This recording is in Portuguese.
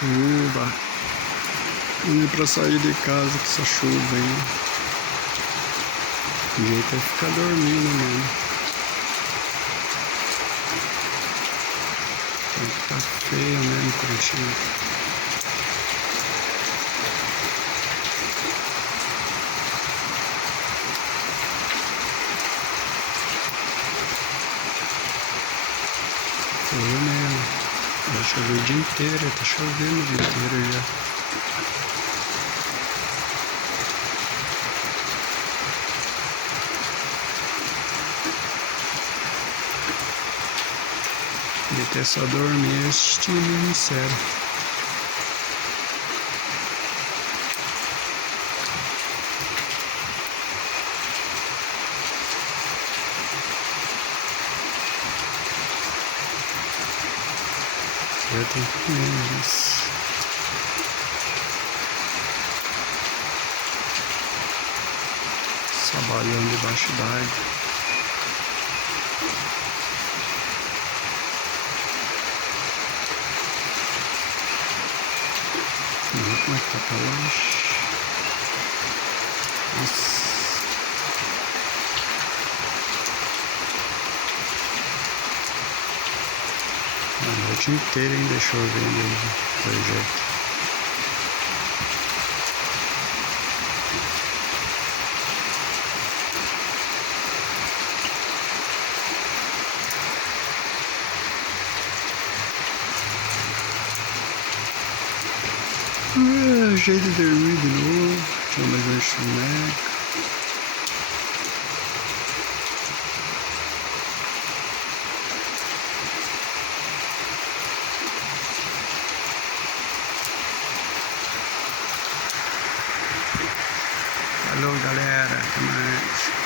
chuva. Nem pra sair de casa com essa chuva aí. O jeito é ficar dormindo mesmo. Tá feio mesmo, Curitiba. Feio mesmo. Vai chover o dia inteiro, tá chovendo o dia inteiro já. Devia só dormir e assistir minissérie. Eu tenho que comer isso. Trabalhando debaixo d'água. Como é que tá pra longe? Nossa. A noite inteira ainda chovendo aí, projeto. Jeito de dormir de novo, tinha mais uma soneca. Falou, galera, até mais.